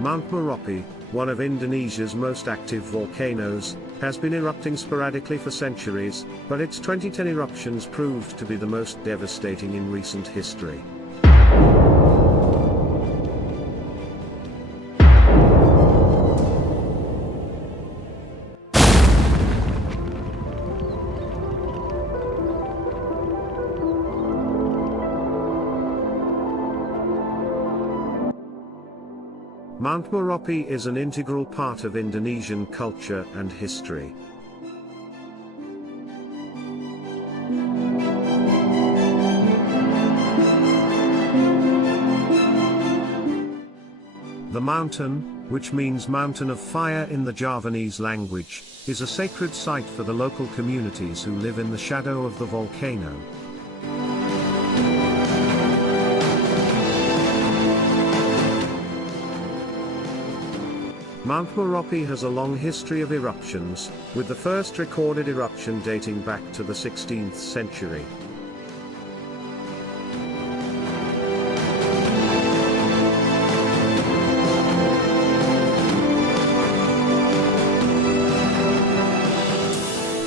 Mount Merapi, one of Indonesia's most active volcanoes, has been erupting sporadically for centuries, but its 2010 eruptions proved to be the most devastating in recent history. Mount Merapi is an integral part of Indonesian culture and history. The mountain, which means mountain of fire in the Javanese language, is a sacred site for the local communities who live in the shadow of the volcano. Mount Merapi has a long history of eruptions, with the first recorded eruption dating back to the 16th century.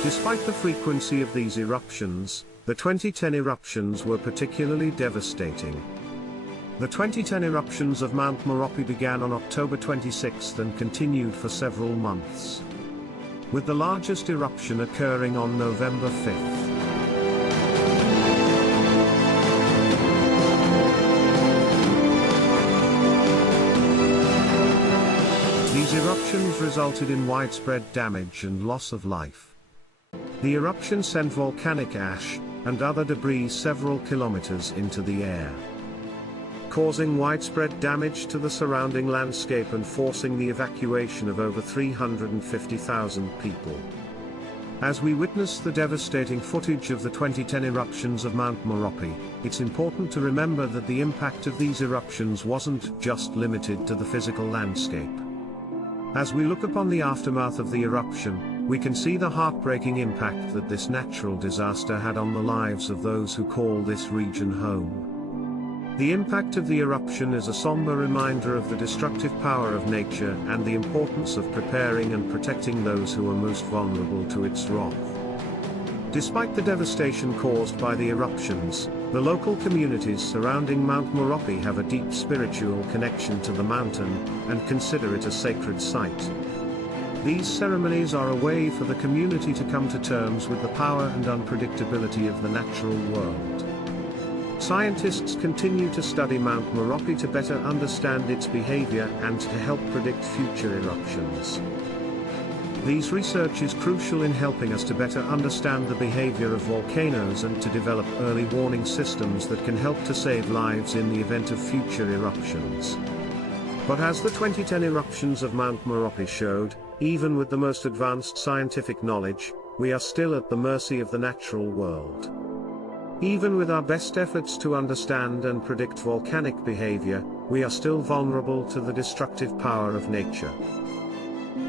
Despite the frequency of these eruptions, the 2010 eruptions were particularly devastating. The 2010 eruptions of Mount Merapi began on October 26 and continued for several months, with the largest eruption occurring on November 5. These eruptions resulted in widespread damage and loss of life. The eruption sent volcanic ash and other debris several kilometers into the air, causing widespread damage to the surrounding landscape and forcing the evacuation of over 350,000 people. As we witness the devastating footage of the 2010 eruptions of Mount Merapi, it's important to remember that the impact of these eruptions wasn't just limited to the physical landscape. As we look upon the aftermath of the eruption, we can see the heartbreaking impact that this natural disaster had on the lives of those who call this region home. The impact of the eruption is a somber reminder of the destructive power of nature and the importance of preparing and protecting those who are most vulnerable to its wrath. Despite the devastation caused by the eruptions, the local communities surrounding Mount Merapi have a deep spiritual connection to the mountain and consider it a sacred site. These ceremonies are a way for the community to come to terms with the power and unpredictability of the natural world. Scientists continue to study Mount Merapi to better understand its behavior and to help predict future eruptions. These research is crucial in helping us to better understand the behavior of volcanoes and to develop early warning systems that can help to save lives in the event of future eruptions. But as the 2010 eruptions of Mount Merapi showed, even with the most advanced scientific knowledge, we are still at the mercy of the natural world. Even with our best efforts to understand and predict volcanic behavior, we are still vulnerable to the destructive power of nature.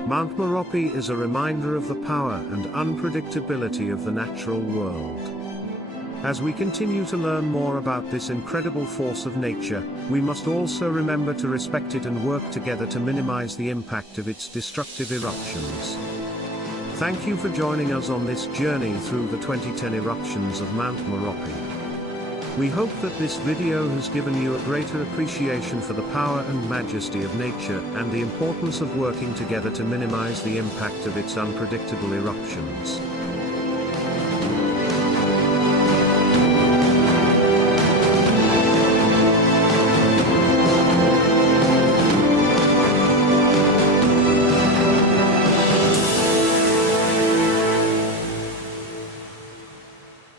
Mount Merapi is a reminder of the power and unpredictability of the natural world. As we continue to learn more about this incredible force of nature, we must also remember to respect it and work together to minimize the impact of its destructive eruptions. Thank you for joining us on this journey through the 2010 eruptions of Mount Merapi. We hope that this video has given you a greater appreciation for the power and majesty of nature and the importance of working together to minimize the impact of its unpredictable eruptions.